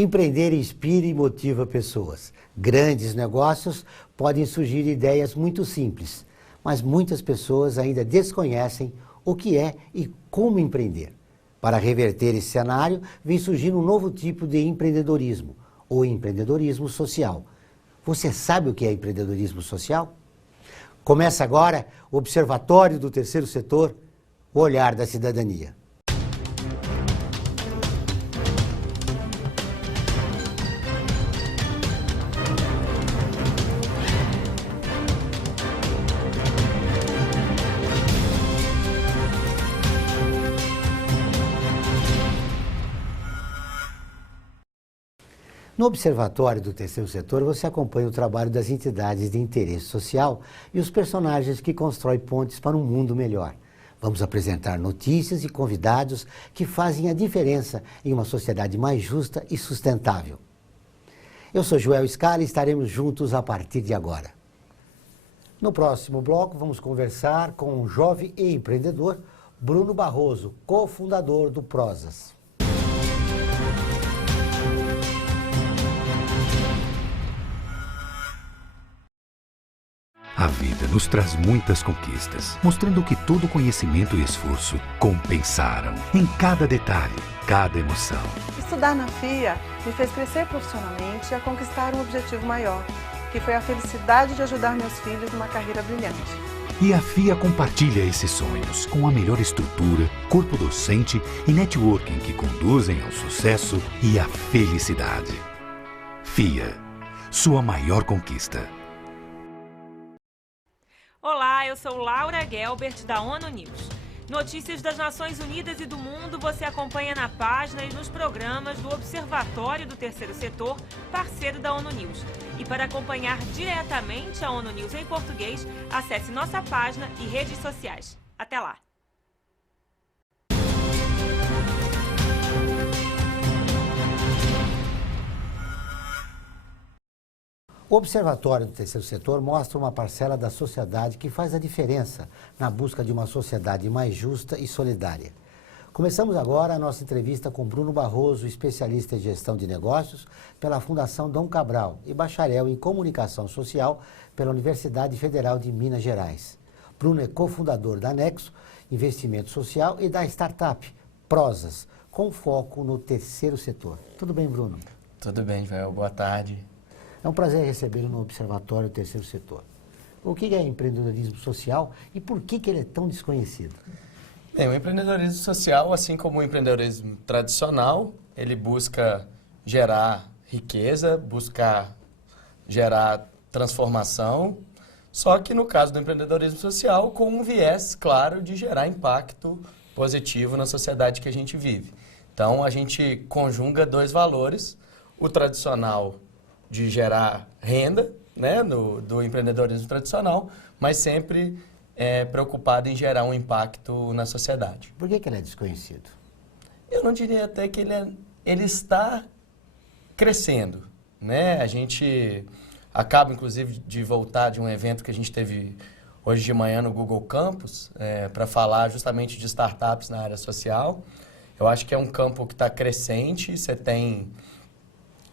Empreender inspira e motiva pessoas. Grandes negócios podem surgir ideias muito simples, mas muitas pessoas ainda desconhecem o que é e como empreender. Para reverter esse cenário, vem surgindo um novo tipo de empreendedorismo, o empreendedorismo social. Você sabe o que é empreendedorismo social? Começa agora o Observatório do Terceiro Setor, o olhar da cidadania. No Observatório do Terceiro Setor, você acompanha o trabalho das entidades de interesse social e os personagens que constroem pontes para um mundo melhor. Vamos apresentar notícias e convidados que fazem a diferença em uma sociedade mais justa e sustentável. Eu sou Joel Scala e estaremos juntos a partir de agora. No próximo bloco, vamos conversar com um jovem e empreendedor, Bruno Barroso, cofundador do Prozas. A vida nos traz muitas conquistas, mostrando que todo conhecimento e esforço compensaram em cada detalhe, cada emoção. Estudar na FIA me fez crescer profissionalmente e a conquistar um objetivo maior, que foi a felicidade de ajudar meus filhos numa carreira brilhante. E a FIA compartilha esses sonhos com a melhor estrutura, corpo docente e networking que conduzem ao sucesso e à felicidade. FIA, sua maior conquista. Olá, eu sou Laura Gelbert, da ONU News. Notícias das Nações Unidas e do mundo você acompanha na página e nos programas do Observatório do Terceiro Setor, parceiro da ONU News. E para acompanhar diretamente a ONU News em português, acesse nossa página e redes sociais. Até lá! O Observatório do Terceiro Setor mostra uma parcela da sociedade que faz a diferença na busca de uma sociedade mais justa e solidária. Começamos agora a nossa entrevista com Bruno Barroso, especialista em gestão de negócios pela Fundação Dom Cabral e bacharel em comunicação social pela Universidade Federal de Minas Gerais. Bruno é cofundador da Nexo Investimento Social e da startup Prozas, com foco no terceiro setor. Tudo bem, Bruno? Tudo bem, Joel. Boa tarde. É um prazer recebê-lo no Observatório do Terceiro Setor. O que é empreendedorismo social e por que ele é tão desconhecido? Bem, o empreendedorismo social, assim como o empreendedorismo tradicional, ele busca gerar riqueza, buscar gerar transformação, só que no caso do empreendedorismo social, com um viés claro de gerar impacto positivo na sociedade que a gente vive. Então, a gente conjuga dois valores, o tradicional de gerar renda, né, do empreendedorismo tradicional, mas sempre preocupado em gerar um impacto na sociedade. Por que ele é desconhecido? Eu não diria até que ele está crescendo, né? A gente acaba, inclusive, de voltar de um evento que a gente teve hoje de manhã no Google Campus, para falar justamente de startups na área social. Eu acho que é um campo que está crescente, você tem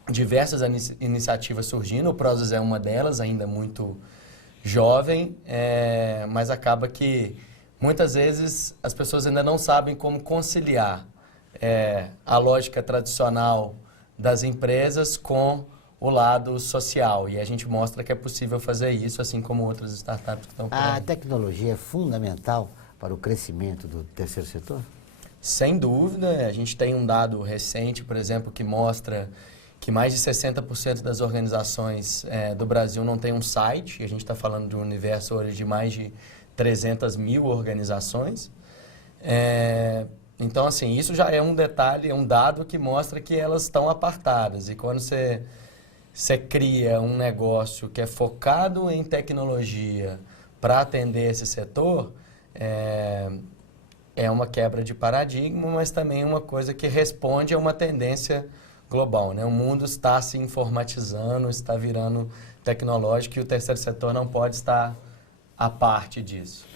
diversas iniciativas surgindo, o Prozas é uma delas, ainda muito jovem, mas acaba que muitas vezes as pessoas ainda não sabem como conciliar a lógica tradicional das empresas com o lado social. E a gente mostra que é possível fazer isso, assim como outras startups que estão por aí. A tecnologia é fundamental para o crescimento do terceiro setor? Sem dúvida. A gente tem um dado recente, por exemplo, que mostra que mais de 60% das organizações do Brasil não tem um site. A gente está falando de um universo hoje de mais de 300 mil organizações. Então, assim, isso já é um detalhe, é um dado que mostra que elas estão apartadas. E quando você cria um negócio que é focado em tecnologia para atender esse setor, é uma quebra de paradigma, mas também uma coisa que responde a uma tendência global, né? O mundo está se informatizando, está virando tecnológico e o terceiro setor não pode estar à parte disso.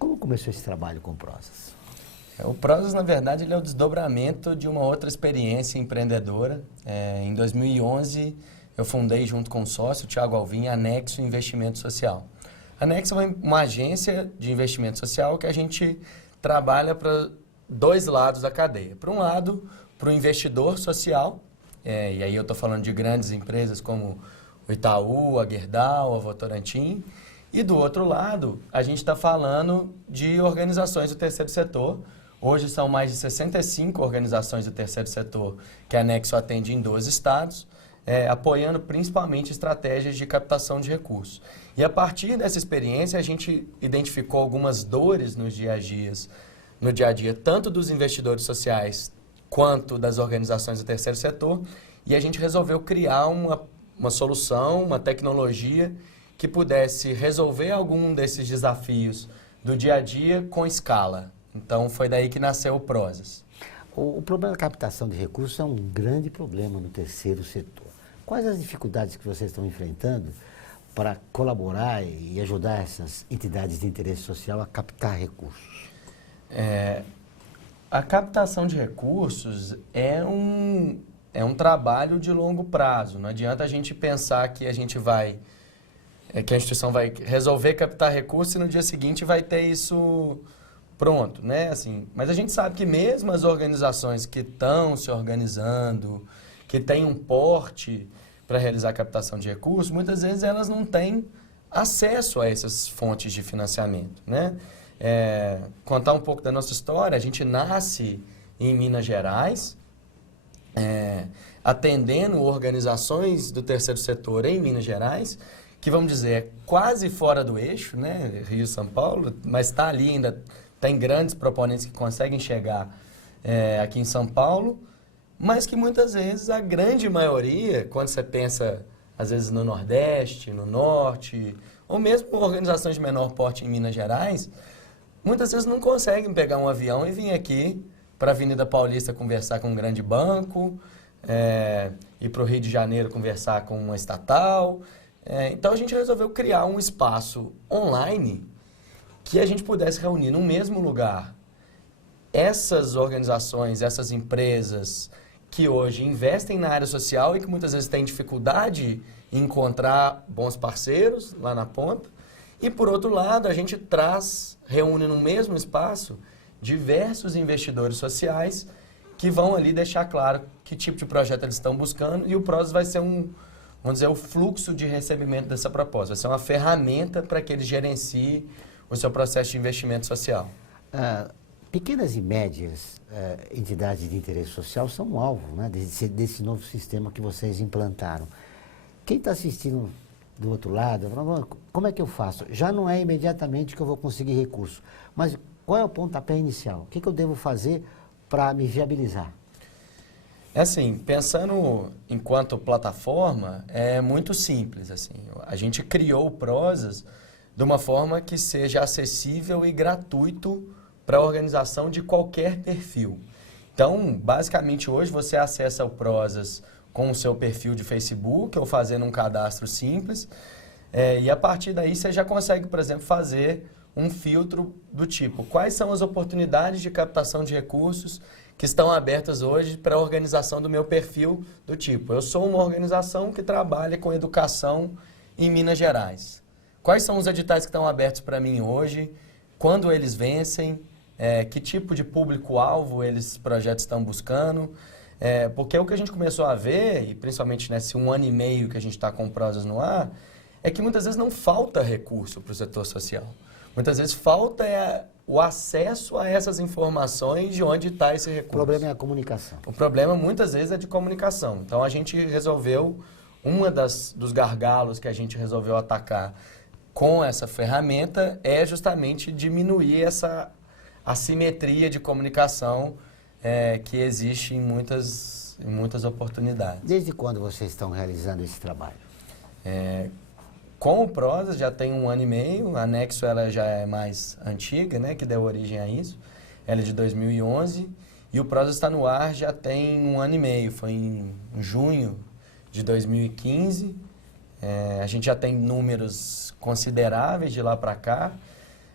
Como começou esse trabalho com Prozas? O Prozas, na verdade, ele é o desdobramento de uma outra experiência empreendedora. Em 2011, eu fundei, junto com o sócio, Thiago Alvim, a Nexo Investimento Social. A Nexo é uma agência de investimento social que a gente trabalha para dois lados da cadeia. Por um lado, para o investidor social, e aí eu estou falando de grandes empresas como o Itaú, a Gerdau, a Votorantim. E do outro lado, a gente está falando de organizações do terceiro setor. Hoje são mais de 65 organizações do terceiro setor que a Nexo atende em 12 estados, apoiando principalmente estratégias de captação de recursos. E a partir dessa experiência, a gente identificou algumas dores no dia a dia, tanto dos investidores sociais quanto das organizações do terceiro setor, e a gente resolveu criar uma solução, uma tecnologia que pudesse resolver algum desses desafios do dia a dia com escala. Então, foi daí que nasceu o Prozas. O problema da captação de recursos é um grande problema no terceiro setor. Quais as dificuldades que vocês estão enfrentando para colaborar e ajudar essas entidades de interesse social a captar recursos? A captação de recursos é um trabalho de longo prazo. Não adianta a gente pensar que a instituição vai resolver captar recursos e no dia seguinte vai ter isso pronto, né? Assim, mas a gente sabe que mesmo as organizações que estão se organizando, que têm um porte para realizar a captação de recursos, muitas vezes elas não têm acesso a essas fontes de financiamento, né? Contar um pouco da nossa história, a gente nasce em Minas Gerais, atendendo organizações do terceiro setor em Minas Gerais, que vamos dizer, é quase fora do eixo, né? Rio e São Paulo, mas está ali ainda, tem grandes proponentes que conseguem chegar aqui em São Paulo, mas que muitas vezes a grande maioria, quando você pensa às vezes no Nordeste, no Norte, ou mesmo organizações de menor porte em Minas Gerais, muitas vezes não conseguem pegar um avião e vir aqui para a Avenida Paulista conversar com um grande banco, ir para o Rio de Janeiro conversar com uma estatal. Então a gente resolveu criar um espaço online que a gente pudesse reunir no mesmo lugar essas organizações, essas empresas que hoje investem na área social e que muitas vezes têm dificuldade em encontrar bons parceiros lá na ponta. E por outro lado, a gente reúne no mesmo espaço diversos investidores sociais que vão ali deixar claro que tipo de projeto eles estão buscando, e o Prozas vai ser vamos dizer, o fluxo de recebimento dessa proposta. Vai ser uma ferramenta para que eles gerenciem o seu processo de investimento social. Pequenas e médias entidades de interesse social são um alvo, né, desse novo sistema que vocês implantaram. Quem está assistindo do outro lado, falando, como é que eu faço? Já não é imediatamente que eu vou conseguir recurso, mas qual é o pontapé inicial? O que eu devo fazer para me viabilizar? Assim, pensando enquanto plataforma, é muito simples. Assim, a gente criou o Prozas de uma forma que seja acessível e gratuito para a organização de qualquer perfil. Então, basicamente, hoje você acessa o Prozas com o seu perfil de Facebook ou fazendo um cadastro simples. E a partir daí você já consegue, por exemplo, fazer um filtro do tipo: quais são as oportunidades de captação de recursos que estão abertas hoje para a organização do meu perfil do tipo: eu sou uma organização que trabalha com educação em Minas Gerais. Quais são os editais que estão abertos para mim hoje? Quando eles vencem? Que tipo de público-alvo esses projetos estão buscando? Porque o que a gente começou a ver, e principalmente nesse 1 ano e meio que a gente está com o Prozas no ar, é que muitas vezes não falta recurso para o setor social. Muitas vezes falta o acesso a essas informações de onde está esse recurso. O problema é a comunicação. O problema muitas vezes é de comunicação. Então a gente resolveu, dos gargalos que a gente resolveu atacar com essa ferramenta é justamente diminuir essa assimetria de comunicação que existe em muitas oportunidades. Desde quando vocês estão realizando esse trabalho? Com o Prozas já tem 1 ano e meio, a Nexo ela já é mais antiga, né, que deu origem a isso. Ela é de 2011 e o Prozas está no ar já tem 1 ano e meio, foi em junho de 2015. A gente já tem números consideráveis de lá para cá.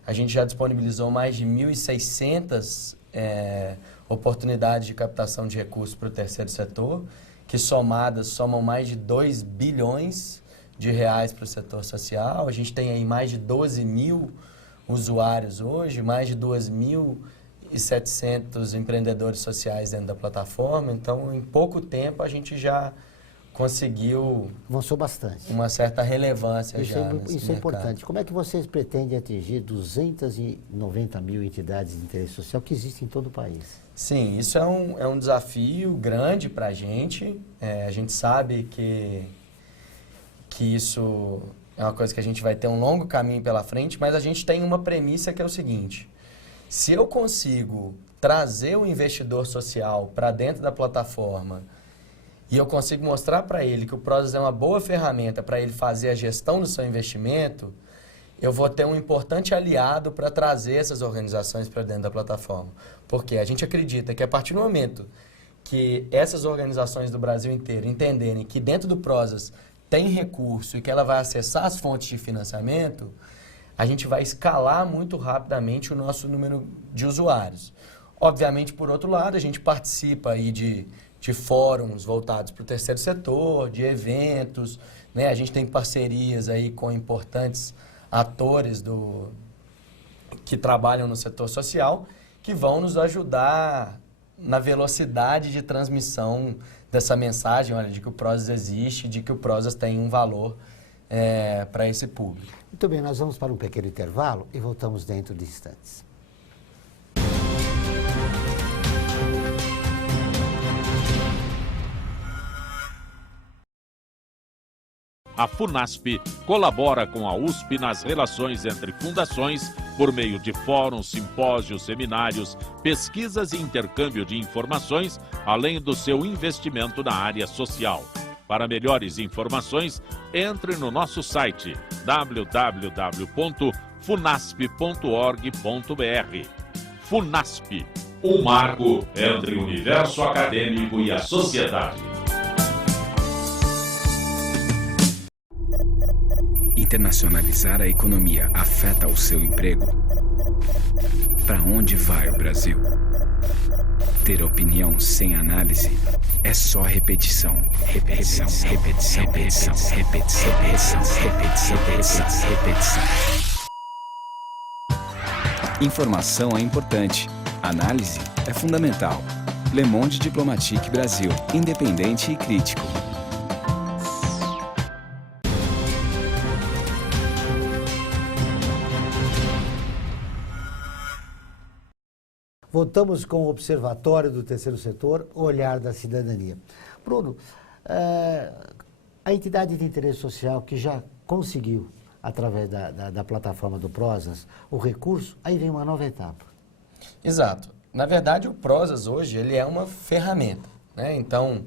A gente já disponibilizou mais de 1.600 oportunidades de captação de recursos para o terceiro setor, que somadas somam mais de 2 bilhões de reais para o setor social. A gente tem aí mais de 12 mil usuários hoje, mais de 2.700 empreendedores sociais dentro da plataforma. Então, em pouco tempo, a gente já conseguiu... Avançou bastante. Uma certa relevância Isso já isso é importante. Como é que vocês pretendem atingir 290 mil entidades de interesse social que existem em todo o país? Sim, isso é um desafio grande para a gente. A gente sabe que isso é uma coisa que a gente vai ter um longo caminho pela frente, mas a gente tem uma premissa que é o seguinte: se eu consigo trazer o investidor social para dentro da plataforma e eu consigo mostrar para ele que o Prozas é uma boa ferramenta para ele fazer a gestão do seu investimento, eu vou ter um importante aliado para trazer essas organizações para dentro da plataforma. Porque a gente acredita que a partir do momento que essas organizações do Brasil inteiro entenderem que dentro do Prozas tem recurso e que ela vai acessar as fontes de financiamento, a gente vai escalar muito rapidamente o nosso número de usuários. Obviamente, por outro lado, a gente participa aí de fóruns voltados para o terceiro setor, de eventos, né? A gente tem parcerias aí com importantes atores que trabalham no setor social, que vão nos ajudar na velocidade de transmissão dessa mensagem, olha, de que o Prozas existe, de que o Prozas tem um valor para esse público. Muito bem, nós vamos para um pequeno intervalo e voltamos dentro de instantes. A FUNASP colabora com a USP nas relações entre fundações por meio de fóruns, simpósios, seminários, pesquisas e intercâmbio de informações, além do seu investimento na área social. Para melhores informações, entre no nosso site www.funasp.org.br. FUNASP, um marco entre o universo acadêmico e a sociedade. Internacionalizar a economia afeta o seu emprego? Para onde vai o Brasil? Ter opinião sem análise é só repetição. Repetição, repetição, repetição, repetição, repetição, repetição, repetição, repetição. Informação é importante. Análise é fundamental. Le Monde Diplomatique Brasil. Independente e crítico. Voltamos com o Observatório do Terceiro Setor, Olhar da Cidadania. Bruno, a entidade de interesse social que já conseguiu, através da plataforma do Prozas, o recurso, aí vem uma nova etapa. Exato. Na verdade, o Prozas hoje ele é uma ferramenta, né? Então,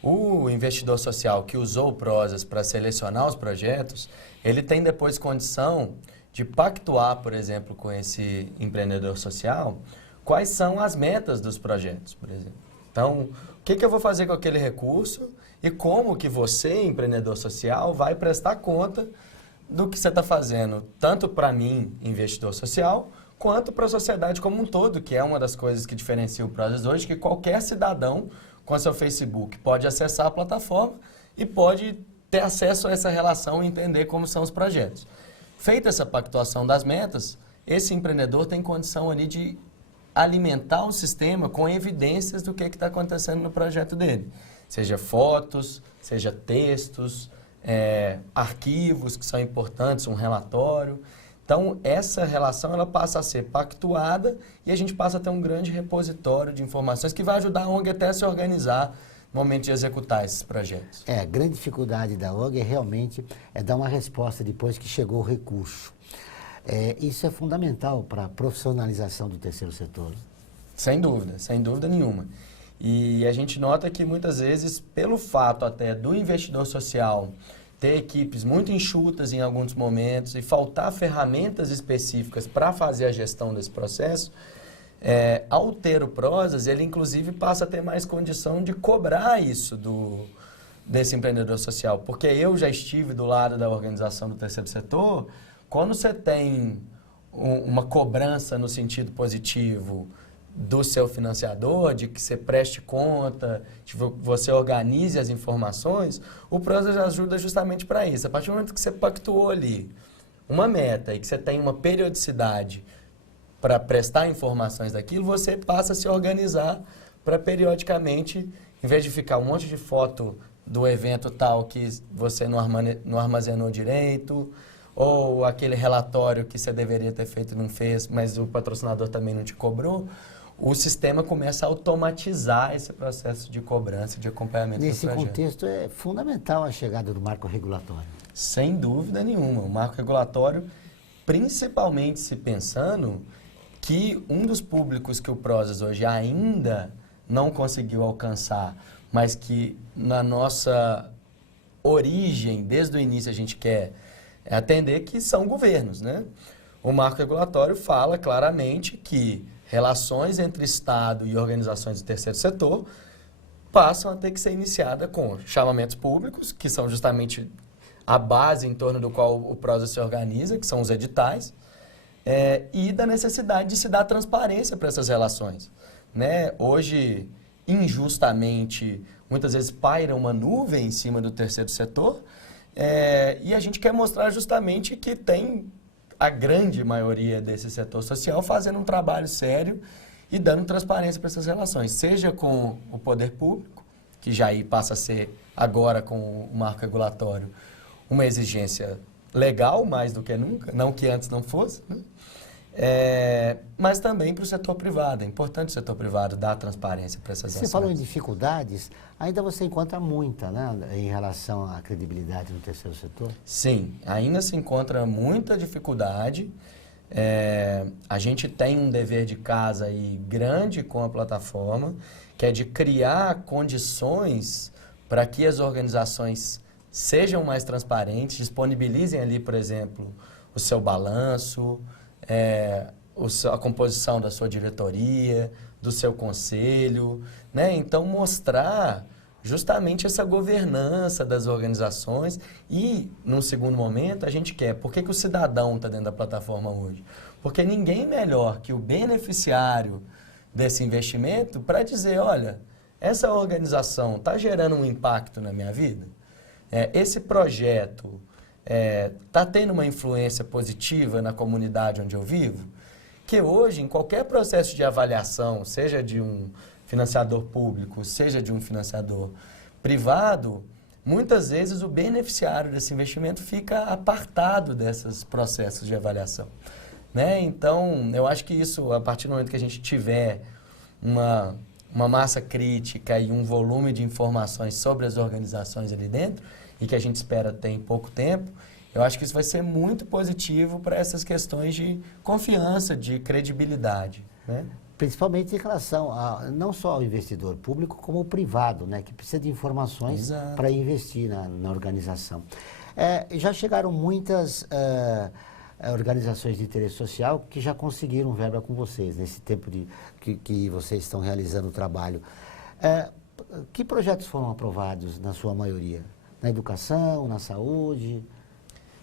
o investidor social que usou o Prozas para selecionar os projetos, ele tem depois condição de pactuar, por exemplo, com esse empreendedor social, quais são as metas dos projetos, por exemplo. Então, o que eu vou fazer com aquele recurso e como que você, empreendedor social, vai prestar conta do que você está fazendo, tanto para mim, investidor social, quanto para a sociedade como um todo, que é uma das coisas que diferencia o Prozas hoje, que qualquer cidadão com seu Facebook pode acessar a plataforma e pode ter acesso a essa relação e entender como são os projetos. Feita essa pactuação das metas, esse empreendedor tem condição ali de alimentar o sistema com evidências do que está acontecendo no projeto dele. Seja fotos, seja textos, arquivos que são importantes, um relatório. Então, essa relação ela passa a ser pactuada e a gente passa a ter um grande repositório de informações que vai ajudar a ONG até a se organizar no momento de executar esses projetos. A grande dificuldade da ONG realmente dar uma resposta depois que chegou o recurso. Isso é fundamental para a profissionalização do terceiro setor. Sem dúvida nenhuma. E a gente nota que muitas vezes, pelo fato até do investidor social ter equipes muito enxutas em alguns momentos e faltar ferramentas específicas para fazer a gestão desse processo, ao ter o Prozas, ele inclusive passa a ter mais condição de cobrar isso desse empreendedor social. Porque eu já estive do lado da organização do terceiro setor. Quando você tem uma cobrança no sentido positivo do seu financiador, de que você preste conta, de que você organize as informações, o PROSAS ajuda justamente para isso. A partir do momento que você pactuou ali uma meta e que você tem uma periodicidade para prestar informações daquilo, você passa a se organizar para periodicamente, em vez de ficar um monte de foto do evento tal que você não armazenou direito, ou aquele relatório que você deveria ter feito e não fez, mas o patrocinador também não te cobrou, o sistema começa a automatizar esse processo de cobrança, de acompanhamento do projeto. Nesse contexto, é fundamental a chegada do marco regulatório. Sem dúvida nenhuma. O marco regulatório, principalmente se pensando que um dos públicos que o PROSAS hoje ainda não conseguiu alcançar, mas que na nossa origem, desde o início, a gente quer atender, que são governos, né? O marco regulatório fala claramente que relações entre Estado e organizações do terceiro setor passam a ter que ser iniciada com chamamentos públicos, que são justamente a base em torno do qual o PROSAS se organiza, que são os editais, e da necessidade de se dar transparência para essas relações, né? Hoje, injustamente, muitas vezes paira uma nuvem em cima do terceiro setor, e a gente quer mostrar justamente que tem a grande maioria desse setor social fazendo um trabalho sério e dando transparência para essas relações, seja com o poder público, que já aí passa a ser agora com o marco regulatório uma exigência legal mais do que nunca, não que antes não fosse, né? Mas também para o setor privado. É importante o setor privado dar transparência para essas ações. Você falou em dificuldades, ainda você encontra muita, né, em relação à credibilidade no terceiro setor? Sim, ainda se encontra muita dificuldade. A gente tem um dever de casa aí grande com a plataforma, que é de criar condições para que as organizações sejam mais transparentes, disponibilizem ali, por exemplo, o seu balanço, a composição da sua diretoria, do seu conselho, né? Então, mostrar justamente essa governança das organizações e, num segundo momento, a gente quer. Por que o cidadão está dentro da plataforma hoje? Porque ninguém melhor que o beneficiário desse investimento para dizer, olha, essa organização está gerando um impacto na minha vida? Esse projeto está tendo uma influência positiva na comunidade onde eu vivo? Que hoje, em qualquer processo de avaliação, seja de um financiador público, seja de um financiador privado, muitas vezes o beneficiário desse investimento fica apartado desses processos de avaliação, né? Então, eu acho que isso, a partir do momento que a gente tiver uma massa crítica e um volume de informações sobre as organizações ali dentro, e que a gente espera ter em pouco tempo, eu acho que isso vai ser muito positivo para essas questões de confiança, de credibilidade, né? Principalmente em relação não só ao investidor público, como ao privado, né, que precisa de informações para investir na organização. Já chegaram muitas organizações de interesse social que já conseguiram verba com vocês, nesse tempo que vocês estão realizando o trabalho. Que projetos foram aprovados, na sua maioria? Na educação, na saúde?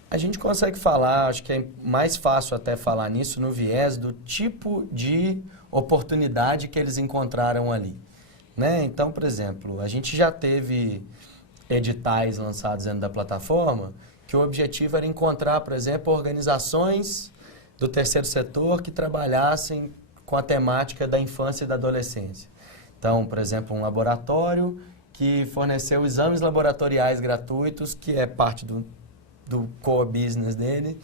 A gente consegue falar, acho que é mais fácil até falar nisso no viés do tipo de oportunidade que eles encontraram ali, né? Então, por exemplo, a gente já teve editais lançados dentro da plataforma que o objetivo era encontrar, por exemplo, organizações do terceiro setor que trabalhassem com a temática da infância e da adolescência. Então, por exemplo, um laboratório que forneceu exames laboratoriais gratuitos, que é parte do core business dele,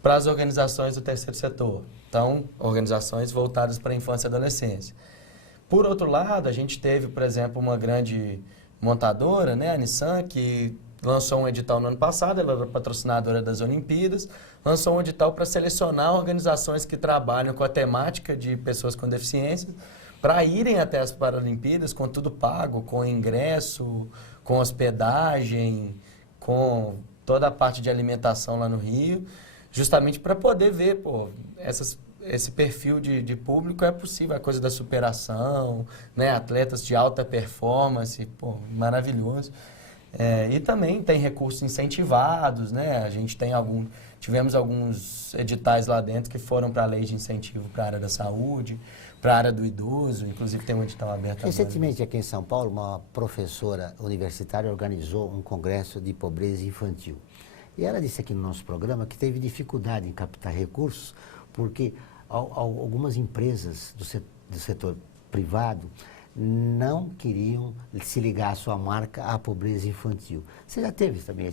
para as organizações do terceiro setor. Então, organizações voltadas para a infância e adolescência. Por outro lado, a gente teve, por exemplo, uma grande montadora, né, a Nissan, que lançou um edital no ano passado, ela era patrocinadora das Olimpíadas, lançou um edital para selecionar organizações que trabalham com a temática de pessoas com deficiência, para irem até as Paralimpíadas com tudo pago, com ingresso, com hospedagem, com toda a parte de alimentação lá no Rio, justamente para poder ver, esse perfil de público é possível, a coisa da superação, né? Atletas de alta performance, maravilhoso. E também tem recursos incentivados, né? A gente tivemos alguns editais lá dentro que foram para a lei de incentivo para a área da saúde. para a área do idoso, inclusive tem um edital aberto agora. Recentemente, aqui em São Paulo, uma professora universitária organizou um congresso de pobreza infantil. E ela disse aqui no nosso programa que teve dificuldade em captar recursos porque algumas empresas do setor privado não queriam se ligar à sua marca à pobreza infantil. Você já teve também,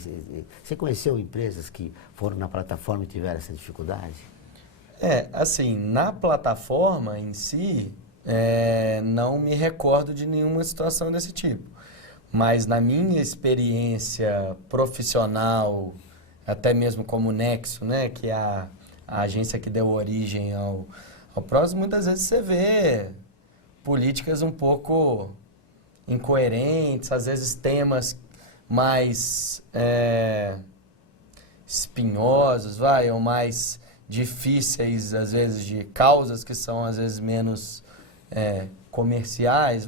você conheceu empresas que foram na plataforma e tiveram essa dificuldade? Assim, na plataforma em si, não me recordo de nenhuma situação desse tipo. Mas na minha experiência profissional, até mesmo como Nexo, né, que é a agência que deu origem ao PROS, muitas vezes você vê políticas um pouco incoerentes, às vezes temas mais espinhosos, ou mais difíceis, às vezes, de causas que são, às vezes, menos comerciais,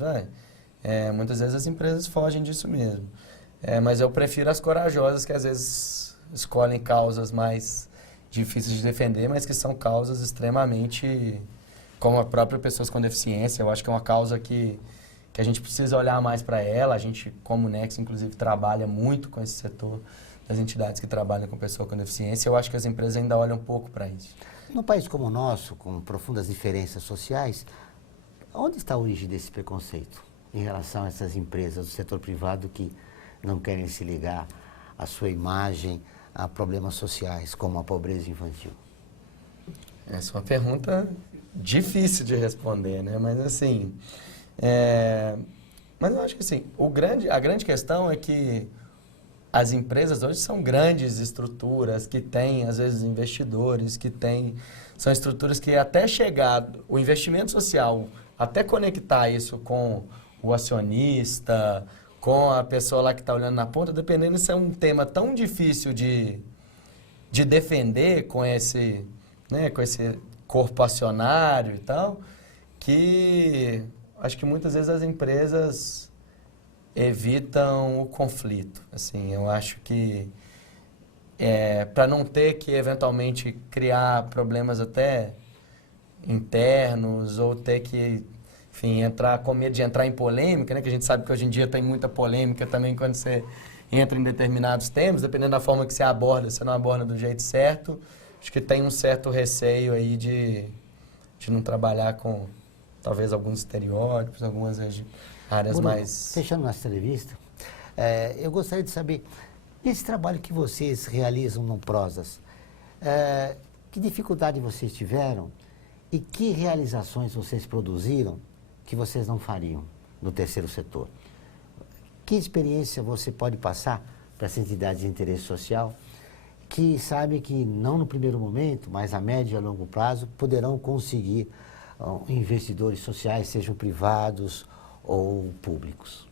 muitas vezes as empresas fogem disso mesmo. Mas eu prefiro as corajosas que, às vezes, escolhem causas mais difíceis de defender, mas que são causas extremamente... Como a própria pessoas com deficiência, eu acho que é uma causa que a gente precisa olhar mais para ela. A gente, como Nexo, inclusive, trabalha muito com esse setor das entidades que trabalham com pessoa com deficiência. Eu acho que as empresas ainda olham um pouco para isso. Num país como o nosso, com profundas diferenças sociais, onde está a origem desse preconceito em relação a essas empresas do setor privado que não querem se ligar à sua imagem a problemas sociais, como a pobreza infantil? Essa é uma pergunta difícil de responder, né? Mas assim, mas eu acho que assim, a grande questão é que as empresas hoje são grandes estruturas que têm, às vezes, investidores, são estruturas que até chegar o investimento social, até conectar isso com o acionista, com a pessoa lá que está olhando na ponta, dependendo, isso é um tema tão difícil de defender com esse corpo acionário e tal, que acho que muitas vezes as empresas evitam o conflito. Assim, eu acho que para não ter que eventualmente criar problemas até internos ou ter que, enfim, com medo de entrar em polêmica, né? Que a gente sabe que hoje em dia tem muita polêmica também quando você entra em determinados temas, dependendo da forma que você aborda, você não aborda do jeito certo. Acho que tem um certo receio aí de não trabalhar com, talvez, alguns estereótipos, algumas áreas Bruno, mais... Fechando nossa entrevista, eu gostaria de saber, nesse trabalho que vocês realizam no Prosas, que dificuldade vocês tiveram e que realizações vocês produziram que vocês não fariam no terceiro setor? Que experiência você pode passar para essas entidades de interesse social que sabem que não no primeiro momento, mas a médio e a longo prazo, poderão conseguir investidores sociais, sejam privados ou públicos?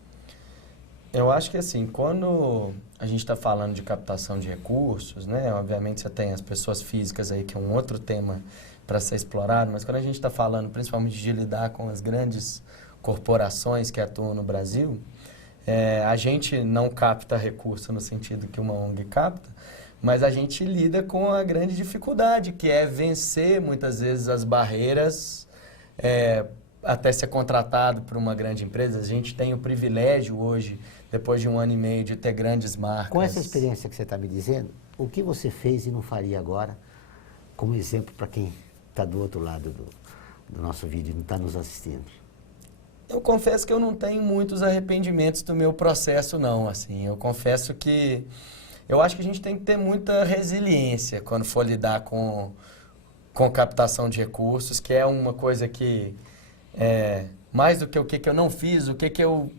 Eu acho que assim, quando a gente está falando de captação de recursos, né, obviamente você tem as pessoas físicas aí, que é um outro tema para ser explorado, mas quando a gente está falando principalmente de lidar com as grandes corporações que atuam no Brasil, a gente não capta recurso no sentido que uma ONG capta, mas a gente lida com a grande dificuldade, que é vencer muitas vezes as barreiras até ser contratado por uma grande empresa. A gente tem o privilégio hoje, depois de 1 ano e meio, de ter grandes marcas. Com essa experiência que você está me dizendo, o que você fez e não faria agora, como exemplo para quem está do outro lado do nosso vídeo, não está nos assistindo? Eu confesso que eu não tenho muitos arrependimentos do meu processo, não. Assim, eu confesso que eu acho que a gente tem que ter muita resiliência quando for lidar com captação de recursos, que é uma coisa que, mais do que o que eu não fiz, o que eu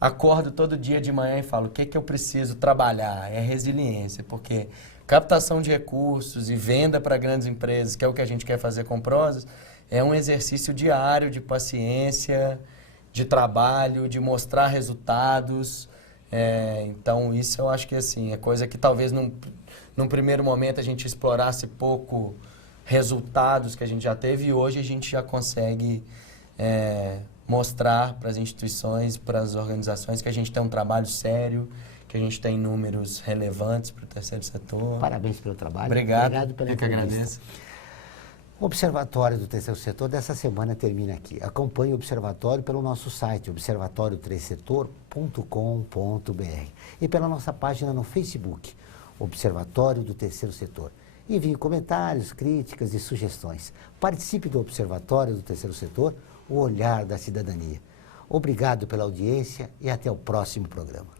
acordo todo dia de manhã e falo, o que eu preciso trabalhar, é resiliência, porque captação de recursos e venda para grandes empresas, que é o que a gente quer fazer com o Prosas, é um exercício diário de paciência, de trabalho, de mostrar resultados. Então, isso eu acho que assim, é coisa que talvez num primeiro momento a gente explorasse pouco resultados que a gente já teve e hoje a gente já consegue mostrar para as instituições, para as organizações que a gente tem um trabalho sério, que a gente tem números relevantes para o terceiro setor. Parabéns pelo trabalho. Obrigado. Obrigado pela Eu que entrevista. agradeço. O Observatório do Terceiro Setor dessa semana termina aqui. Acompanhe o Observatório pelo nosso site, observatorioterceirsetor.com.br, e pela nossa página no Facebook, Observatório do Terceiro Setor. Envie comentários, críticas e sugestões. Participe do Observatório do Terceiro Setor, o olhar da cidadania. Obrigado pela audiência e até o próximo programa.